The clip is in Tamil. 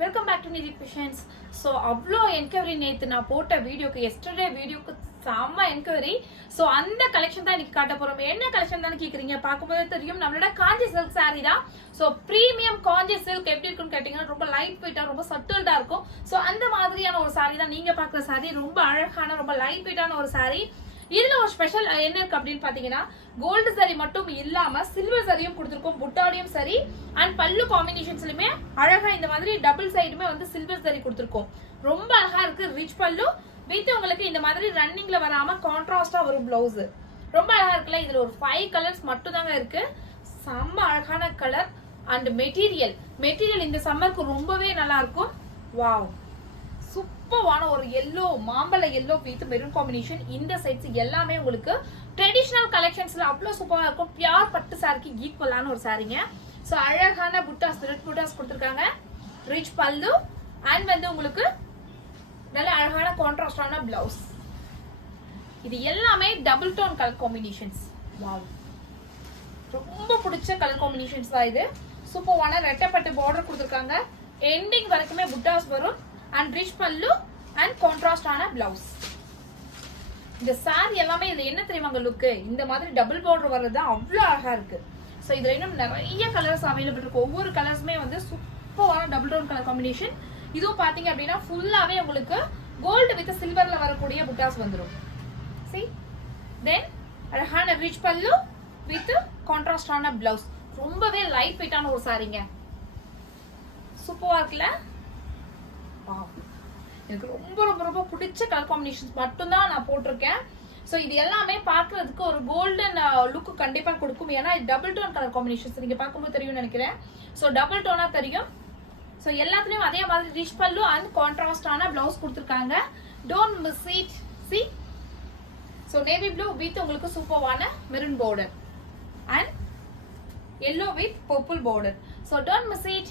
வெல்கம் பேக் டு நிதி கிருஷ்ணன்ஸ். ஸோ அவ்வளோ என்கொயரி நேற்று நான் போட்ட வீடியோக்கு எஸ்டர்டே வீடியோக்கு செம்ம என்கொயரி. ஸோ அந்த கலெக்ஷன் தான் இன்னைக்கு காட்ட போறோம். என்ன கலெக்ஷன் தான் கேட்குறீங்க, பார்க்கும்போது தெரியும் நம்மளோட காஞ்சி சில்க் சாரீ தான். ஸோ ப்ரீமியம் காஞ்சி சில்க் எப்படி இருக்குன்னு கேட்டீங்கன்னா ரொம்ப லைட் வெயிட்டா ரொம்ப சட்டில்டா இருக்கும். ஸோ அந்த மாதிரியான ஒரு சாரீ தான் நீங்க பார்க்குற சாரீ. ரொம்ப அழகான ரொம்ப லைட் வெயிட்டான ஒரு சாரீ. இதுல ஒரு ஸ்பெஷல் என்ன இருக்கு அப்படின்னு பாத்தீங்கன்னா, கோல்டு சரி மட்டும் இல்லாம சில்வர் சரியும் கொடுத்துருக்கோம், புட்டாடியும் சரி அண்ட் பல்லு காம்பினேஷன்ஸ்லயுமே அழகா இந்த மாதிரி டபுள் சைடுமே வந்து சில்வர் சரி கொடுத்துருக்கோம். ரொம்ப அழகா இருக்கு. ரிச் பல்லு வித் உங்களுக்கு இந்த மாதிரி ரன்னிங்ல வராம கான்ட்ராஸ்டா வரும் பிளவுஸ். ரொம்ப அழகா இருக்குல்ல. இதுல ஒரு 5 கலர்ஸ் மட்டும் தாங்க இருக்கு. செம்ம அழகான கலர் அண்ட் மெட்டீரியல் இந்த சம்மருக்கு ரொம்பவே நல்லா இருக்கும். வாவ், சூப்பரான ஒரு எல்லோ, மாம்பழ எல்லோ வித் மெரூன் காம்பினேஷன். இந்த செட்ஸ் எல்லாமே உங்களுக்கு ட்ரெடிஷனல் கலெக்ஷன்ஸ்ல அவ்வளோ சூப்பரா இருக்கும். பியூர் பட்டு சாரிக்கு ஈக்குவலான ஒரு சாரிங்க. ஸோ அழகான புட்டாஸ், ரெட் புட்டாஸ் கொடுத்துருக்காங்க. ரிச் பல்லு அண்ட் வந்து உங்களுக்கு நல்ல அழகான கான்ட்ராஸ்டான பிளவுஸ். இது எல்லாமே double tone colour combinations. Wow, ரொம்ப பிடிச்ச கலர் காம்பினேஷன்ஸ் தான் இது. சூப்பரான ரெட்டப்பட்டு பார்டர் கொடுத்துருக்காங்க. எண்டிங் வரைக்குமே புட்டாஸ் வரும் அண்ட் ரிச் பல்லு அண்ட் கான்ட்ராஸ்டான பிளவுஸ். இந்த சாரி எல்லாமே இதுல என்ன தெரியுமாங்க லுக்கு, இந்த மாதிரி டபுள் பார்டர் வர்றது தான் அவ்வளோ அழகா இருக்கு. ஸோ இதுல இன்னும் நிறைய கலர்ஸ் அவைலபிள் இருக்கு. ஒவ்வொரு கலர்ஸுமே வந்து சூப்பரான டபுள் டோன் கலர் காம்பினேஷன். இதுவும் பாத்தீங்க அப்படின்னா ஃபுல்லாவே உங்களுக்கு கோல்டு வித் சில்வர்ல வரக்கூடிய புட்டாஸ் வந்துடும். See, then அழகான ரிச் பல்லு வித் கான்ட்ராஸ்டான பிளவுஸ். ரொம்பவே லைட் வெயிட்டான ஒரு சாரிங்க. சூப்பரா இருக்குல்ல. எனக்கு ரொம்ப ரொம்ப ரொம்ப பிடிச்ச கலர் காம்பினேஷன்ஸ் மட்டும்தான் நான் போட்டிருக்கேன். ஸோ இது எல்லாமே பார்க்கறதுக்கு ஒரு கோல்டன் லுக் கண்டிப்பா கொடுக்கும். ஏன்னா இது டபுள் டோன் கலர் காம்பினேஷன்ஸ் நீங்க பார்க்கும்போது தெரியும் நினைக்கிறேன். ஸோ டபுள் டோனா தெரியும். ஸோ எல்லாத்துலயும் அதே மாதிரி ரிச் பல்லு அண்ட் கான்ட்ராஸ்டான பிளவுஸ் கொடுத்துருக்காங்க. Don't miss it. C, so navy blue with உங்களுக்கு சூப்பரான maroon border and yellow with purple border. So don't miss it.